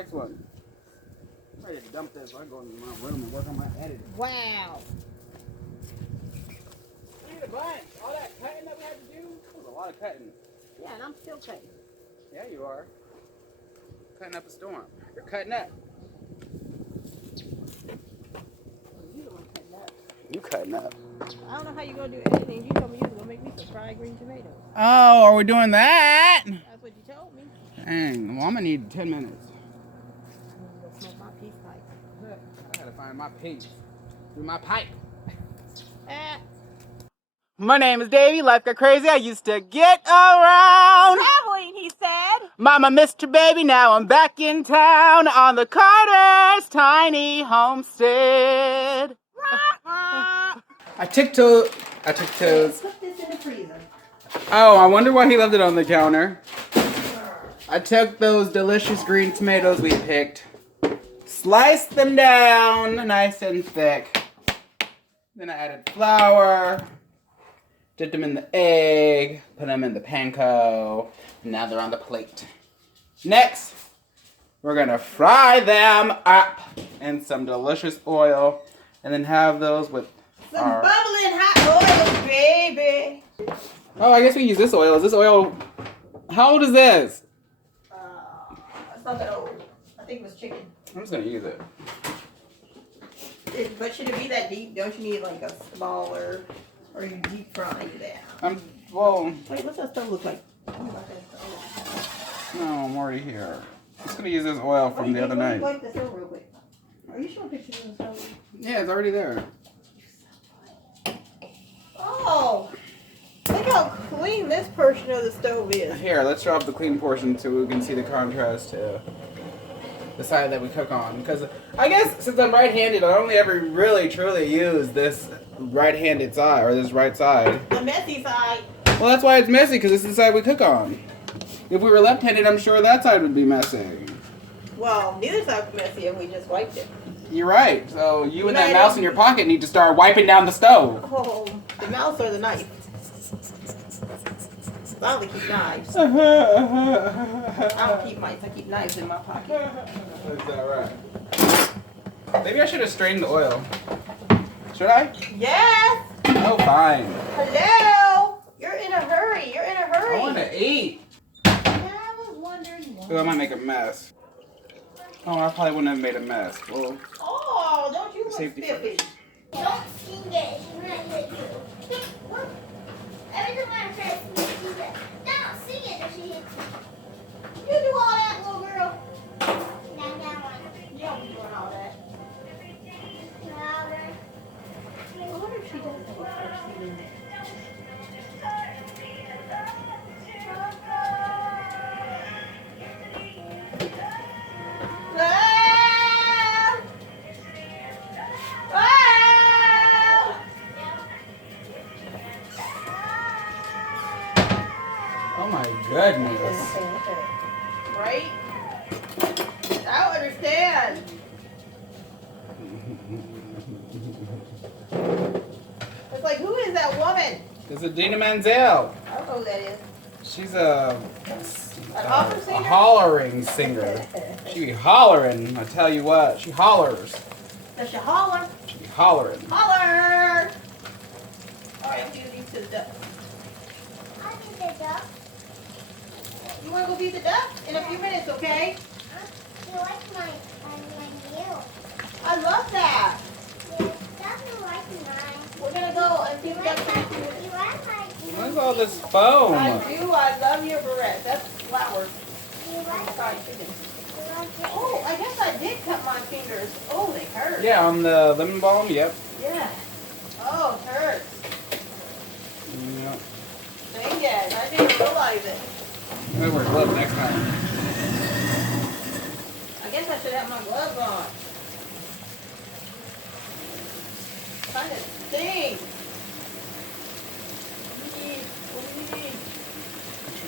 next one. I'm ready to dump this. I go into my room and work on my editing. Wow. Look at the bunch. All that cutting that we had to do. That was a lot of cutting. Yeah, and I'm still cutting. Yeah, you are. Cutting up a storm. You're cutting up. You the one cutting up. You cutting up. I don't know how you're going to do anything. You told me you was going to make me some fried green tomatoes. Oh, are we doing that? That's what you told me. Dang, well, I'm gonna need 10 minutes. I'm going to go smoke my peace pipe. I gotta find my piece. Do my pipe. Ah. My name is Davey. Life got crazy. I used to get around. Traveling, he said. Mama missed your baby. Now I'm back in town on the Carter's tiny homestead. I tiptoed. Put this in the freezer. Oh, I wonder why he left it on the counter. I took those delicious green tomatoes we picked, sliced them down nice and thick. Then I added flour, dipped them in the egg, put them in the panko, and now they're on the plate. Next, we're gonna fry them up in some delicious oil, and then have those with some bubbling hot oil, baby. Oh, I guess we use this oil. Is this oil? How old is this? It's not that old. I think it was chicken. I'm just gonna use it. But should it be that deep? Don't you need like a smaller, or you deep frying that? Well. Wait, what's that stove look like? Tell me about that stove. No, I'm already here. I'm just gonna use this oil from the other night. Wipe the stove real quick. Are you showing pictures of the stove? Yeah, it's already there. Oh, look how clean this portion of the stove is. Here, let's show off the clean portion so we can see the contrast to the side that we cook on. Because I guess since I'm right-handed, I only ever really truly use this right-handed side, or this right side. The messy side. Well, that's why it's messy, because it's the side we cook on. If we were left-handed, I'm sure that side would be messy. Well, neither side would be messy if we just wiped it. You're right. So you and that mouse in your pocket need to start wiping down the stove. Oh, the mouse or the knife? I only keep knives. I don't keep mice. I keep knives in my pocket. Is that right? Maybe I should have strained the oil. Should I? Yes. Oh, fine. Hello. You're in a hurry. You're in a hurry. I want to eat. I was wondering why. Ooh, I might make a mess. Oh, I probably wouldn't have made a mess. Well, oh, don't you look safety spiffy. Don't sing it. She's gonna hit you. What? Every time I try to sing it, she says, don't sing it if she hits you. You do all that, little girl. Now that one. You don't be doing all that. Louder. I wonder if she does have a first scene in there. oh my goodness. Right? I don't understand. It's like, who is that woman? This is Dina Menzel. I don't know who that is. She's a opera singer? hollering singer. She be hollering. I tell you what, she hollers. Does she holler? She be hollering. Holler! Alright, I'm gonna these to the duck. I think the duck. You wanna go feed the duck? In a few minutes, okay? You like my meal. I love that. Yeah, doesn't like mine. We're gonna go and feed the duck in a few You minutes. like my What's all this foam? I do. I love your barrette. That's flour. You like Fried chicken. you like it? Oh, I guess I did cut my fingers. Oh, they hurt. Yeah, on the lemon balm, yep. Yeah. Oh, it hurts. Yep. Dang it. I didn't realize it. Maybe wear gloves next time. I guess I should have my gloves on. Kind of stinks. What do you need?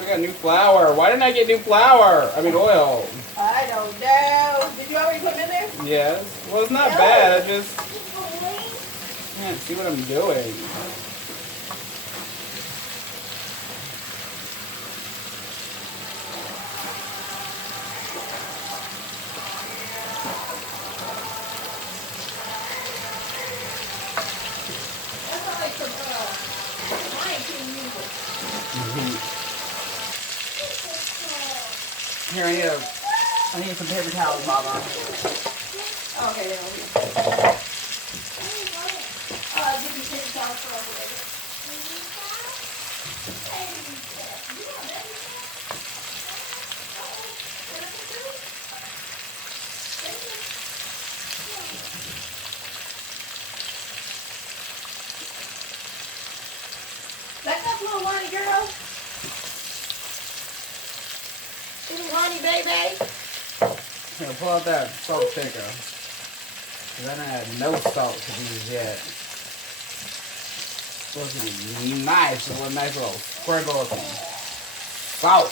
We got new flour. Why didn't I get new flour? I mean oil. I don't know. Did you already put them in there? Yes. Well, it's not No. bad. I just Boy. can't see what I'm doing. Here, I need some paper towels, Mama. Okay, then I'll give you paper towels for over there. Back up, little whiny girl. Little whiny baby. Here, pull out that salt shaker. Because I don't have no salt to these yet. Supposed to be nice, a nice little sprinkle of salt.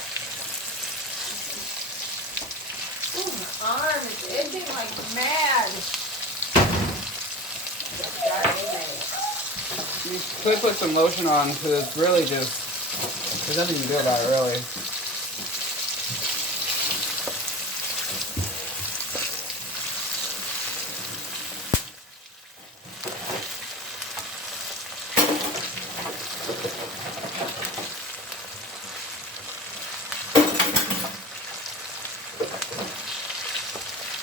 Ooh, my arm is itching like mad. You could put some lotion on because it's really just, there's nothing you can do about it really.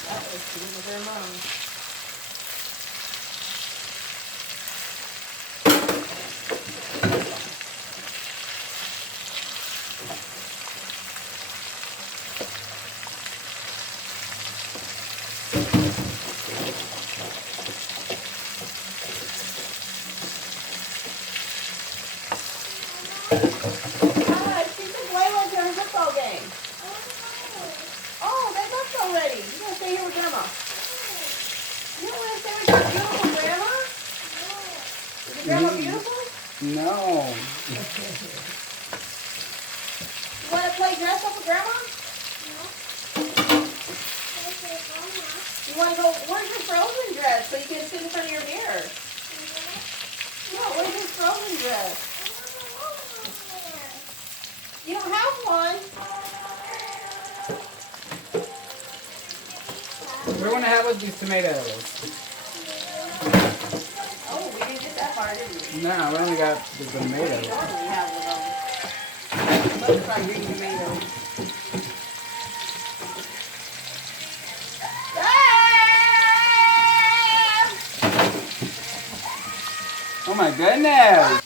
That was sweet as her mom. She's been playing with her football game. Oh, they left already. You gotta stay here with Grandma. You don't want to stay with your beautiful Grandma? Is your Grandma beautiful? No. You want to play dress up with Grandma? You want to go, where's your Frozen dress so you can sit in front of your mirror? Yeah, where's your Frozen dress? You don't have one. We're going to have with these tomatoes. Oh, we didn't get that far, did we? No, we only got the tomatoes. We have one of them. Looks like green tomatoes. Oh my goodness!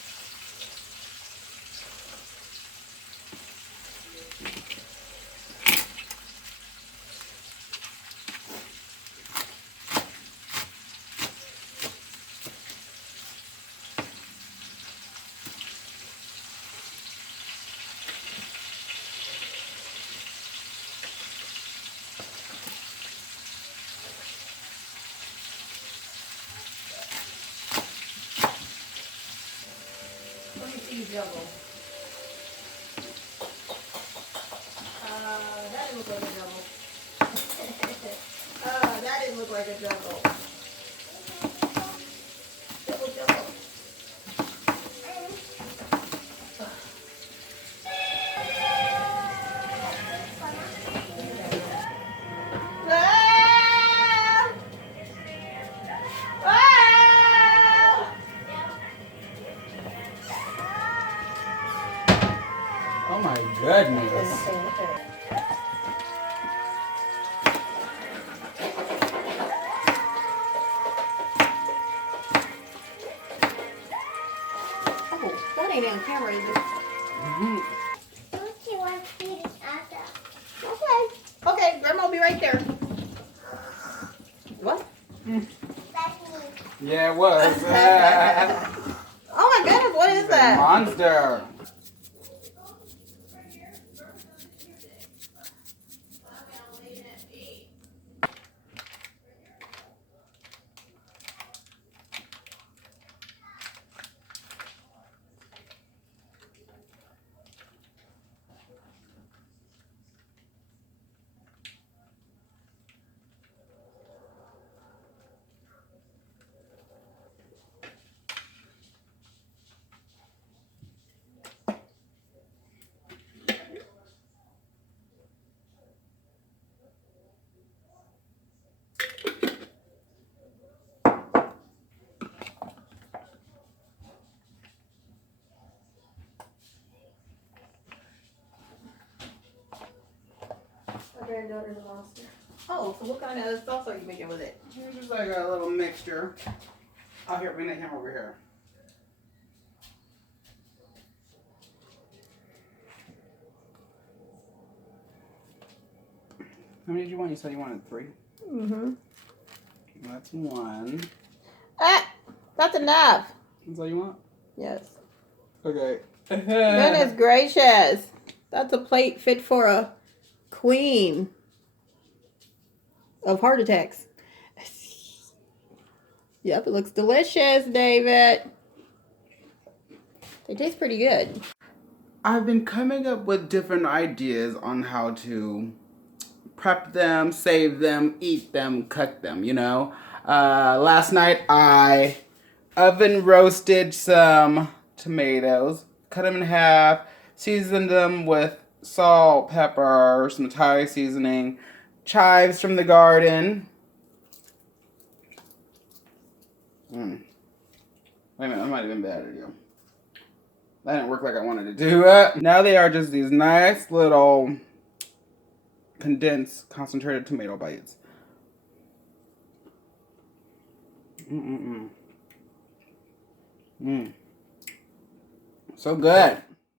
Let me see you juggle. That didn't look like a juggle. That didn't look like a juggle. Juggle, juggle. Oh my goodness. Oh, that ain't on camera, is it? Okay. Okay, Grandma will be right there. What? Yeah, it was. Oh my goodness, what is that? Monster. granddaughter's a monster. Oh, so what kind of sauce are you making with it? It's just like a little mixture. Oh, here, bring that camera over here. How many did you want? You said you wanted 3? Mm-hmm. That's 1. Ah! That's enough. That's all you want? Yes. Okay. Goodness gracious. That's a plate fit for a queen of heart attacks. Yep, it looks delicious, David. They taste pretty good. I've been coming up with different ideas on how to prep them, save them, eat them, cook them, you know. Last night I oven roasted some tomatoes, cut them in half, seasoned them with salt, pepper, some Thai seasoning, chives from the garden. Wait a minute, that might have been bad idea. That didn't work like I wanted to do it. Now they are just these nice little condensed concentrated tomato bites. So good.